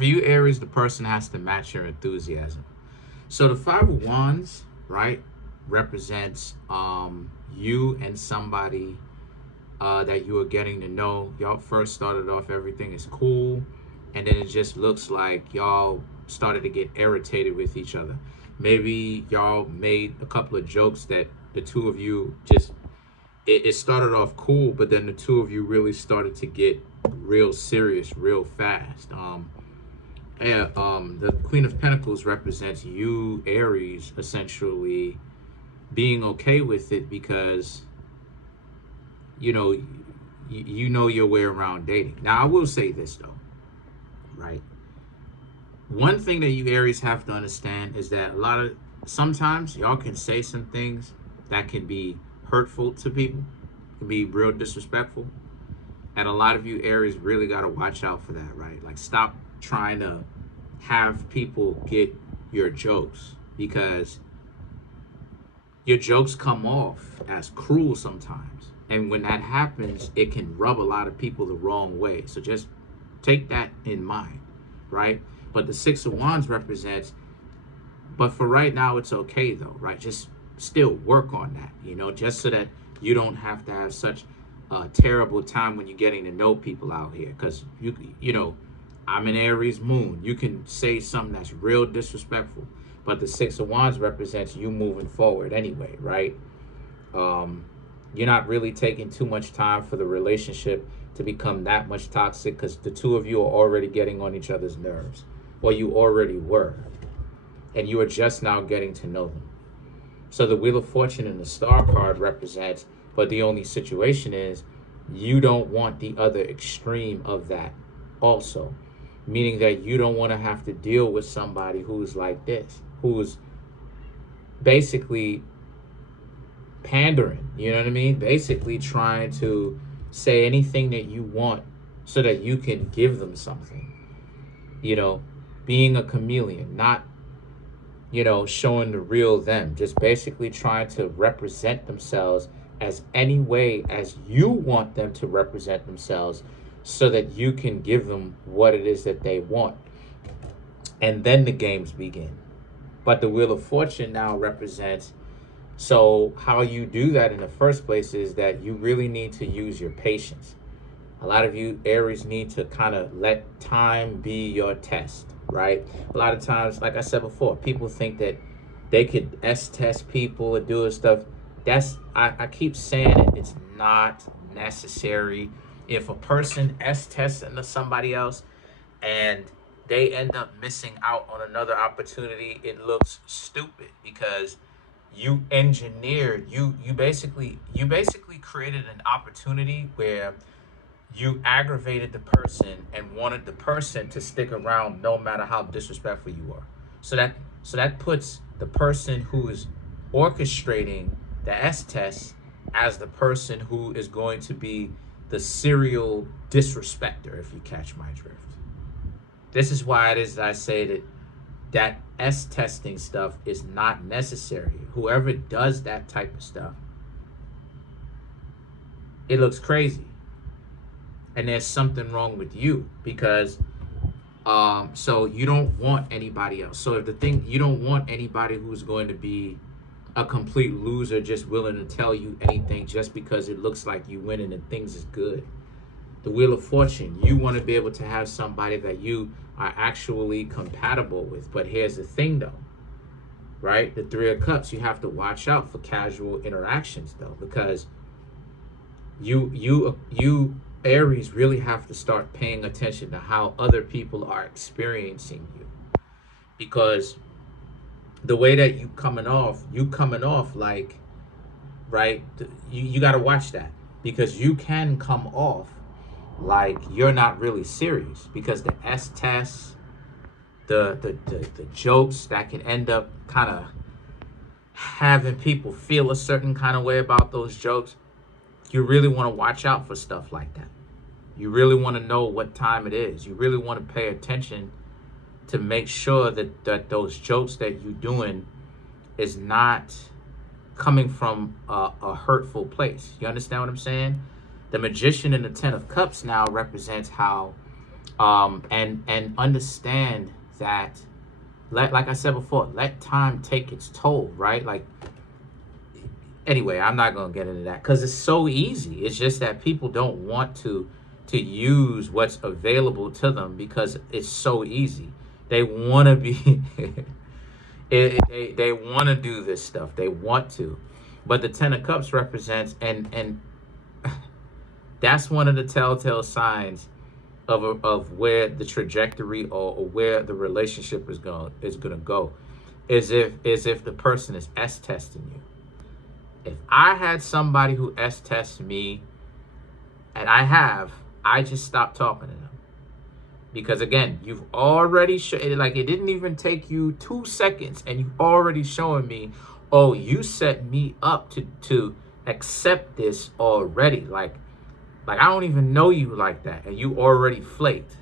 For you Aries, the person has to match your enthusiasm. So the Five of Wands, right, represents you and somebody that you are getting to know. Y'all first started off, everything is cool, and then it just looks like y'all started to get irritated with each other. Maybe y'all made a couple of jokes that the two of you just, it started off cool, but then the two of you really started to get real serious real fast. Yeah, the Queen of Pentacles represents you, Aries, essentially being okay with it because you know you know your way around dating. Now, I will say this though, right? One thing that you Aries have to understand is that sometimes y'all can say some things that can be hurtful to people, can be real disrespectful, and a lot of you Aries really got to watch out for that, right? Like, stop trying to have people get your jokes, because your jokes come off as cruel sometimes. And when that happens, it can rub a lot of people the wrong way. So just take that in mind, right? But the Six of Wands represents, but for right now, it's okay though, right? Just still work on that, just so that you don't have to have such a terrible time when you're getting to know people out here. Because, I'm an Aries moon. You can say something that's real disrespectful, but the Six of Wands represents you moving forward anyway, right? You're not really taking too much time for the relationship to become that much toxic, because the two of you are already getting on each other's nerves. Well, you already were, and you are just now getting to know them. So the Wheel of Fortune and the Star card represents, but the only situation is you don't want the other extreme of that also. Meaning that you don't want to have to deal with somebody who's like this, who's basically pandering, you know what I mean? Basically trying to say anything that you want so that you can give them something. Being a chameleon, not, showing the real them, just basically trying to represent themselves as any way as you want them to represent themselves so that you can give them what it is that they want. And then the games begin. But the Wheel of Fortune now represents, so how you do that in the first place is that you really need to use your patience. A lot of you Aries need to kind of let time be your test, right? A lot of times, like I said before, people think that they could test people and do stuff. I keep saying it, it's not necessary. If a person tests into somebody else and they end up missing out on another opportunity, it looks stupid, because you engineered, you basically created an opportunity where you aggravated the person and wanted the person to stick around no matter how disrespectful you are. So that puts the person who is orchestrating the test as the person who is going to be the serial disrespecter, if you catch my drift. This is why it is that I say that testing stuff is not necessary. Whoever does that type of stuff, it looks crazy. And there's something wrong with you, because so you don't want anybody else. So if you don't want anybody who's going to be a complete loser, just willing to tell you anything just because it looks like you winning and things is good. The Wheel of Fortune, you want to be able to have somebody that you are actually compatible with. But here's the thing though, right? The Three of Cups, you have to watch out for casual interactions though, because you Aries really have to start paying attention to how other people are experiencing you. Because the way that you coming off like, right, you got to watch that, because you can come off like you're not really serious, because the tests, the jokes that can end up kind of having people feel a certain kind of way about those jokes. You really want to watch out for stuff like that. You really want to know what time it is. You really want to pay attention to make sure that those jokes that you're doing is not coming from a hurtful place. You understand what I'm saying? The Magician and the Ten of Cups now represents how And understand that, like I said before, let time take its toll, right? Like, anyway, I'm not gonna get into that because it's so easy. It's just that people don't want to use what's available to them because it's so easy. They want to be they want to do this stuff. They want to, but the Ten of Cups represents, and that's one of the telltale signs of where the trajectory, or where the relationship is gonna go, is if the person is S testing you. If I had somebody who S tests me, and I just stopped talking to them. Because again, you've already like, it didn't even take you 2 seconds and you've already showing me, oh, you set me up to accept this already. Like I don't even know you like that, and you already flaked.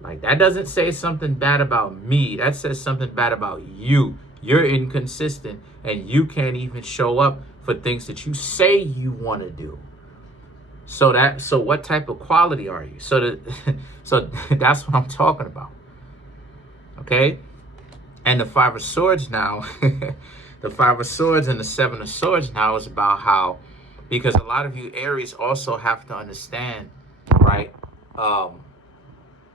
Like, that doesn't say something bad about me. That says something bad about you. You're inconsistent, and you can't even show up for things that you say you want to do. So what type of quality are you? So that's what I'm talking about. Okay? And the Five of Swords now, the Five of Swords and the Seven of Swords now is about how, because a lot of you Aries also have to understand, right? How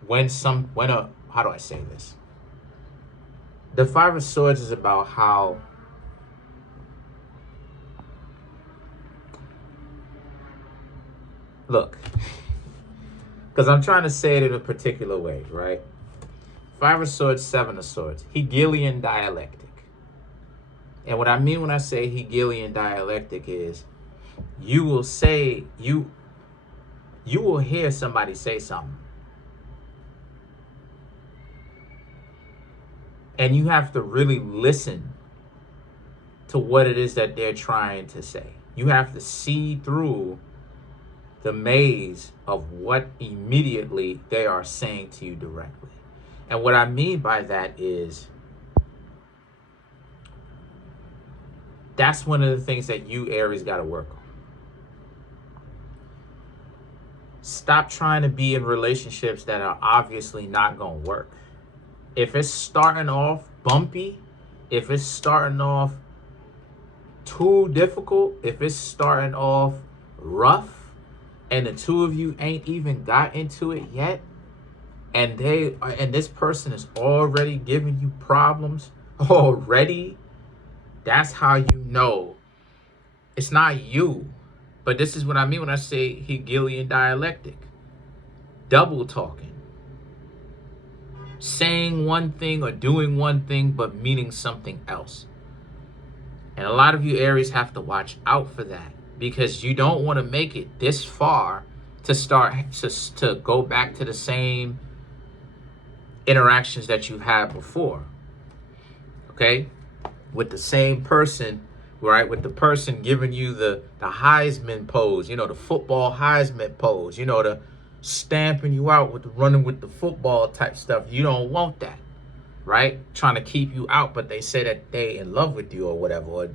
do I say this? The Five of Swords is about how look, because I'm trying to say it in a particular way, right? Five of Swords, Seven of Swords, Hegelian dialectic. And what I mean when I say Hegelian dialectic is, you will say, you will hear somebody say something, and you have to really listen to what it is that they're trying to say. You have to see through the maze of what immediately they are saying to you directly. And what I mean by that is, that's one of the things that you Aries got to work on. Stop trying to be in relationships that are obviously not going to work. If it's starting off bumpy, if it's starting off too difficult, if it's starting off rough, and the two of you ain't even got into it yet, and this person is already giving you problems already, that's how you know it's not you. But this is what I mean when I say Hegelian dialectic. Double talking. Saying one thing or doing one thing but meaning something else. And a lot of you Aries have to watch out for that, because you don't want to make it this far to start to go back to the same interactions that you've had before. Okay? With the same person, right? With the person giving you the Heisman pose, the football Heisman pose, the stamping you out with the running with the football type stuff. You don't want that, right? Trying to keep you out, but they say that they in love with you or whatever, or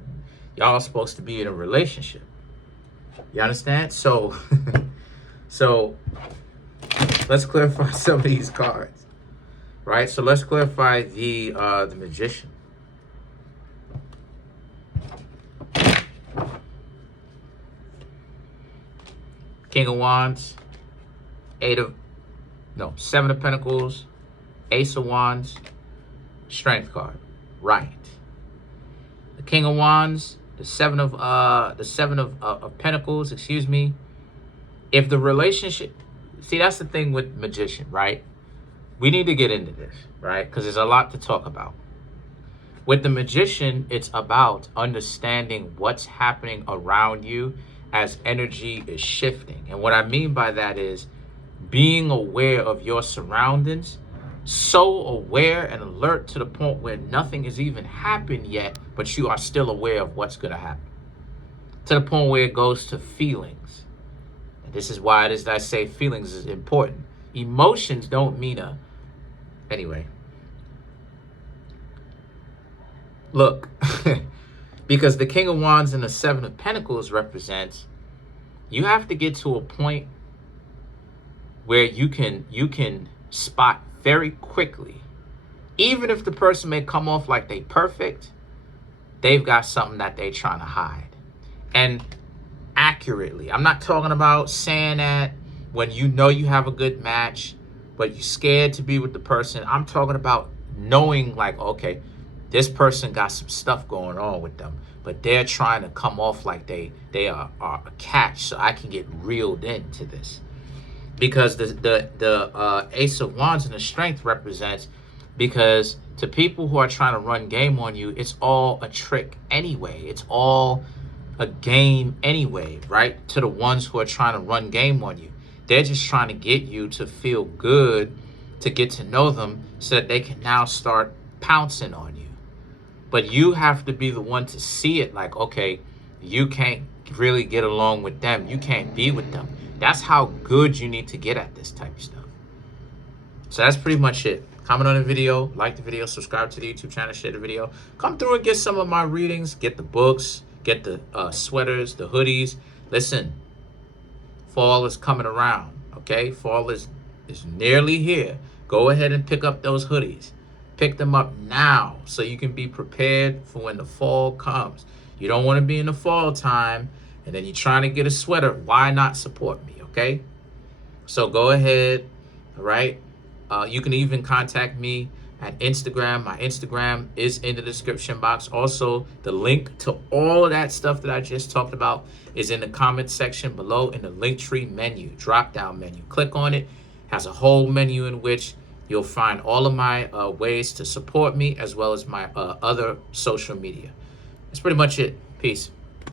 y'all supposed to be in a relationship. You understand? So let's clarify some of these cards, right? So let's clarify the Magician. King of Wands, Seven of Pentacles, Ace of Wands, Strength card. Right. The King of Wands, the Seven of Pentacles, excuse me. If the relationship, see, that's the thing with Magician, right? We need to get into this, right? Because there's a lot to talk about. With the Magician, it's about understanding what's happening around you as energy is shifting. And what I mean by that is being aware of your surroundings, so aware and alert to the point where nothing has even happened yet, but you are still aware of what's going to happen. To the point where it goes to feelings. And this is why it is that I say feelings is important. Emotions don't mean anyway. Look, because the King of Wands and the Seven of Pentacles represents, you have to get to a point where you can spot very quickly. Even if the person may come off like they perfect, they've got something that they trying to hide. And accurately, I'm not talking about saying that when you know you have a good match, but you're scared to be with the person. I'm talking about knowing like, okay, this person got some stuff going on with them, but they're trying to come off like they are a catch, so I can get reeled into this. Because the Ace of Wands and the Strength represents, because to people who are trying to run game on you, it's all a trick anyway. It's all a game anyway, right? To the ones who are trying to run game on you, they're just trying to get you to feel good, to get to know them, so that they can now start pouncing on you. But you have to be the one to see it like, okay, you can't really get along with them. You can't be with them. That's how good you need to get at this type of stuff. So that's pretty much it. Comment on the video, like the video, subscribe to the YouTube channel, share the video. Come through and get some of my readings, get the books, get the sweaters, the hoodies. Listen, fall is coming around, okay? Fall is nearly here. Go ahead and pick up those hoodies. Pick them up now so you can be prepared for when the fall comes. You don't want to be in the fall time and then you're trying to get a sweater. Why not support me, okay? So go ahead, all right? You can even contact me at Instagram. My Instagram is in the description box. Also, the link to all of that stuff that I just talked about is in the comment section below in the Linktree menu, drop-down menu. Click on it. Has a whole menu in which you'll find all of my ways to support me, as well as my other social media. That's pretty much it. Peace.